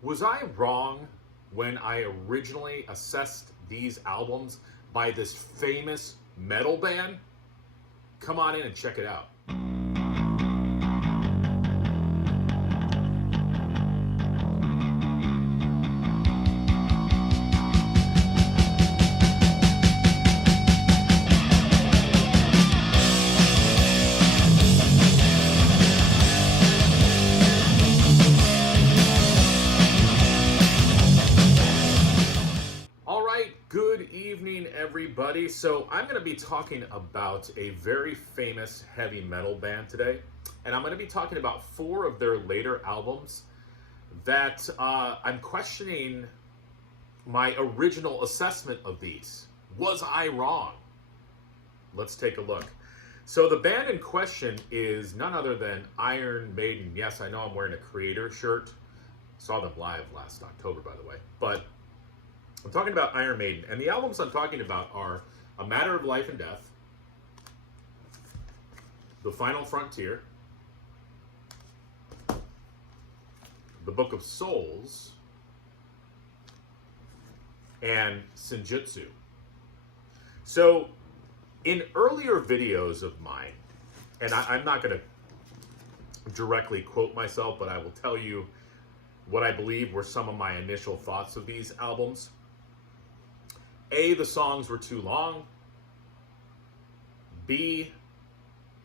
Was I wrong when I originally assessed these albums by this famous metal band? Come on in and check it out. All right, good evening, everybody. So, I'm going to be talking about a very famous heavy metal band today, and I'm going to be talking about four of their later albums that I'm questioning my original assessment of these. Was I wrong? Let's take a look. So, the band in question is none other than Iron Maiden. Yes, I know I'm wearing a Creator shirt. Saw them live last October, by the way. But I'm talking about Iron Maiden, and the albums I'm talking about are A Matter of Life and Death, The Final Frontier, The Book of Souls, and Senjutsu. So, in earlier videos of mine, and I'm not going to directly quote myself, but I will tell you what I believe were some of my initial thoughts of these albums. A, the songs were too long. B,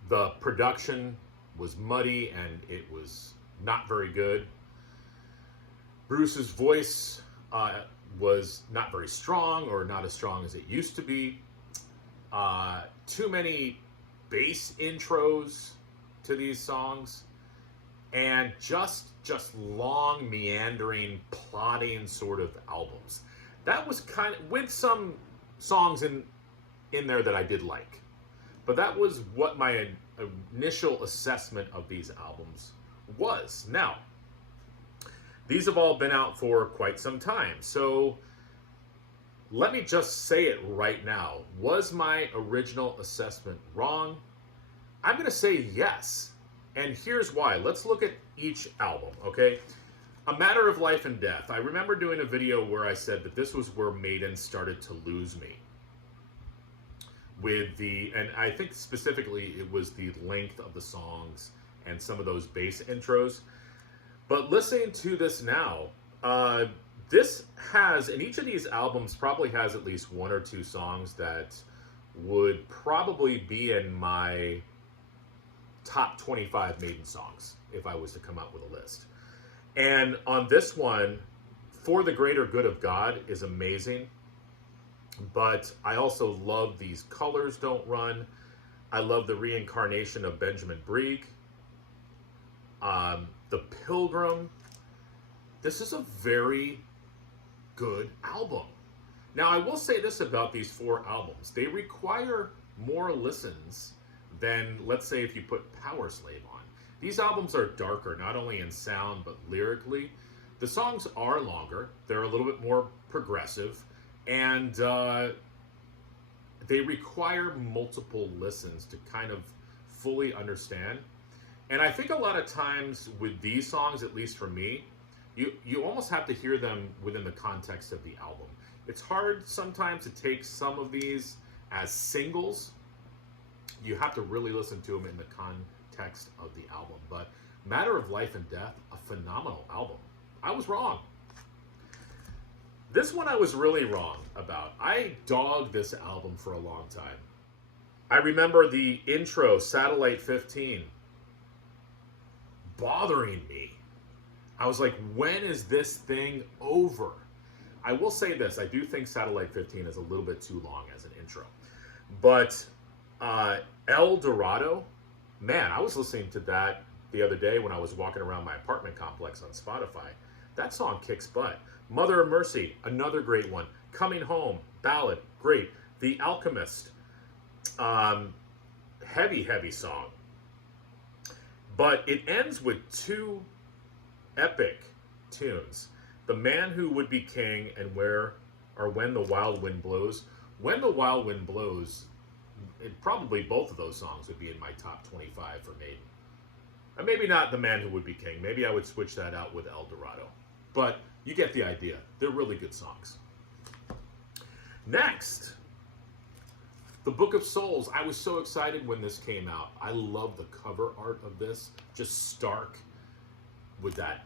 the production was muddy and it was not very good. Bruce's voice was not very strong, or not as strong as it used to be. Too many bass intros to these songs, and just long, meandering, plodding sort of albums. That was kind of, with some songs in there that I did like. But that was what my initial assessment of these albums was. Now, these have all been out for quite some time. So let me just say it right now. Was my original assessment wrong? I'm going to say yes. And here's why. Let's look at each album, okay? A Matter of Life and Death. I remember doing a video where I said that this was where Maiden started to lose me. And I think specifically it was the length of the songs and some of those bass intros. But listening to this now, this has, and each of these albums probably has at least one or two songs that would probably be in my top 25 Maiden songs if I was to come out with a list. And on this one, For the Greater Good of God is amazing. But I also love These Colors Don't Run. I love The Reincarnation of Benjamin Brieg. The Pilgrim. This is a very good album. Now, I will say this about these four albums. They require more listens than, let's say, if you put Power Slave on. These albums are darker, not only in sound, but lyrically. The songs are longer. They're a little bit more progressive. And they require multiple listens to kind of fully understand. And I think a lot of times with these songs, at least for me, you almost have to hear them within the context of the album. It's hard sometimes to take some of these as singles. You have to really listen to them in the context of the album. But Matter of Life and Death, a phenomenal album. I was wrong. This one I was really wrong about. I dogged this album for a long time. I remember the intro, Satellite 15, bothering me. I was like, when is this thing over? I will say this, I do think Satellite 15 is a little bit too long as an intro. But El Dorado, man, I was listening to that the other day when I was walking around my apartment complex on Spotify. That song kicks butt. Mother of Mercy, another great one. Coming Home, ballad, great. The Alchemist, heavy song. But it ends with two epic tunes. The Man Who Would Be King and When the Wild Wind Blows. When the Wild Wind Blows, probably both of those songs would be in my top 25 for Maiden. Maybe not The Man Who Would Be King. Maybe I would switch that out with El Dorado. but you get the idea. They're really good songs. Next, The Book of Souls. I was so excited when this came out. I love the cover art of this. Just stark with that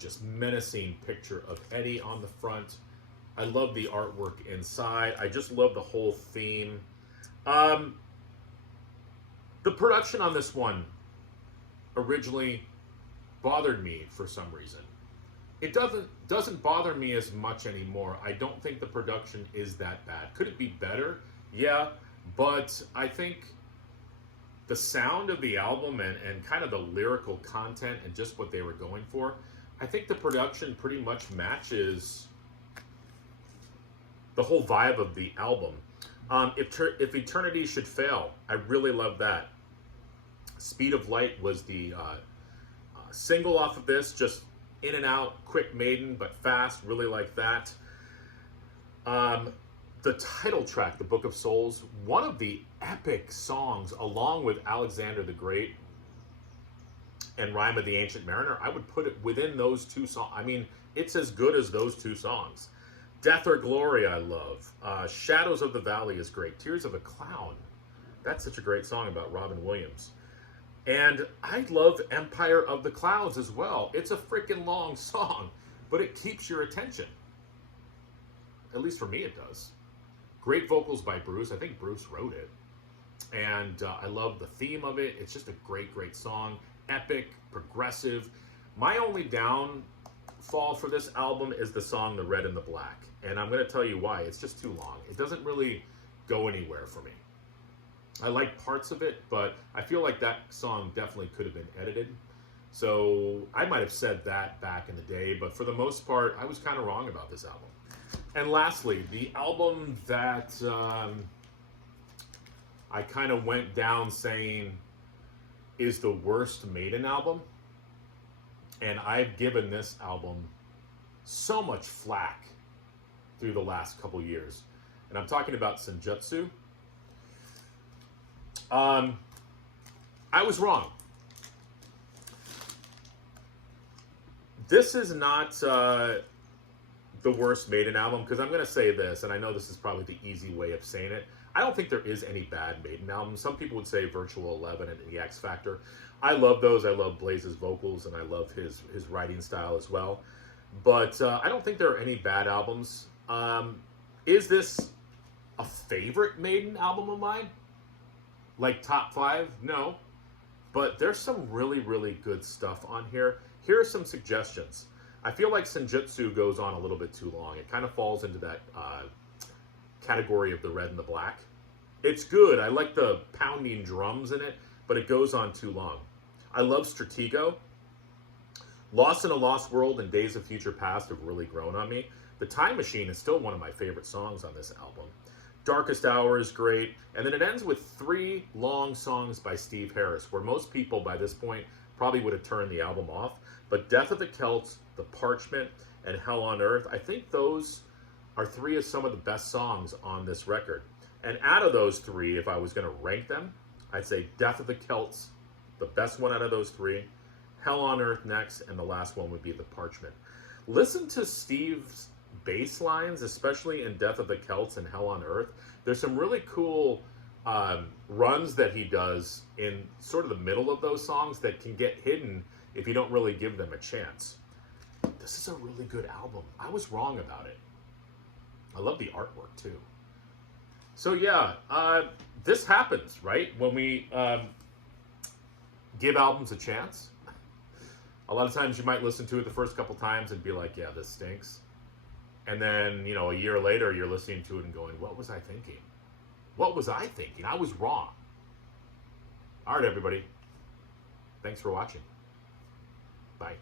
just menacing picture of Eddie on the front. I love the artwork inside. I just love the whole theme. The production on this one originally bothered me for some reason. It doesn't bother me as much anymore. I don't think the production is that bad. Could it be better? Yeah, but I think the sound of the album and kind of the lyrical content and just what they were going for, I think the production pretty much matches the whole vibe of the album. If Eternity Should Fail, I really love that. Speed of Light was the single off of this, just in and out, quick Maiden, but fast, really like that. The title track, The Book of Souls, one of the epic songs, along with Alexander the Great and Rhyme of the Ancient Mariner. I would put it within those two songs. I mean, it's as good as those two songs. Death or Glory, I love. Shadows of the Valley is great. Tears of a Clown, that's such a great song about Robin Williams. And I love Empire of the Clouds as well. It's a freaking long song, but it keeps your attention. At least for me it does. Great vocals by Bruce. I think Bruce wrote it. And I love the theme of it. It's just a great, great song. Epic, progressive. My only downfall for this album is the song The Red and the Black. And I'm going to tell you why. It's just too long. It doesn't really go anywhere for me. I like parts of it, but I feel like that song definitely could have been edited. So I might have said that back in the day, but for the most part, I was kind of wrong about this album. And lastly, the album that I kind of went down saying is the worst Maiden album, and I've given this album so much flack through the last couple years, and I'm talking about Senjutsu. I was wrong. This is not the worst Maiden album, because I'm going to say this, and I know this is probably the easy way of saying it. I don't think there is any bad Maiden albums. Some people would say Virtual 11 and The X Factor. I love those. I love Blaze's vocals, and I love his writing style as well. But I don't think there are any bad albums. Is this a favorite Maiden album of mine? Like top 5? No. But there's some really, really good stuff on here. Here are some suggestions. I feel like Senjutsu goes on a little bit too long. It kind of falls into that category of the red and the black. It's good. I like the pounding drums in it, but it goes on too long. I love Stratego. Lost in a Lost World and Days of Future Past have really grown on me. The Time Machine is still one of my favorite songs on this album. Darkest Hour is great. And then it ends with 3 long songs by Steve Harris, where most people by this point probably would have turned the album off. But Death of the Celts, The Parchment, and Hell on Earth, I think those are 3 of some of the best songs on this record. And out of those 3, if I was going to rank them, I'd say Death of the Celts, the best one out of those 3, Hell on Earth next, and the last one would be The Parchment. Listen to Steve's bass lines, especially in Death of the Celts and Hell on Earth. There's some really cool runs that he does in sort of the middle of those songs that can get hidden if you don't really give them a chance. This is a really good album. I was wrong about it. I love the artwork too. So yeah, this happens, right? When we give albums a chance. A lot of times you might listen to it the first couple times and be like, yeah, this stinks. And then, you know, a year later, you're listening to it and going, what was I thinking? What was I thinking? I was wrong. All right, everybody. Thanks for watching. Bye.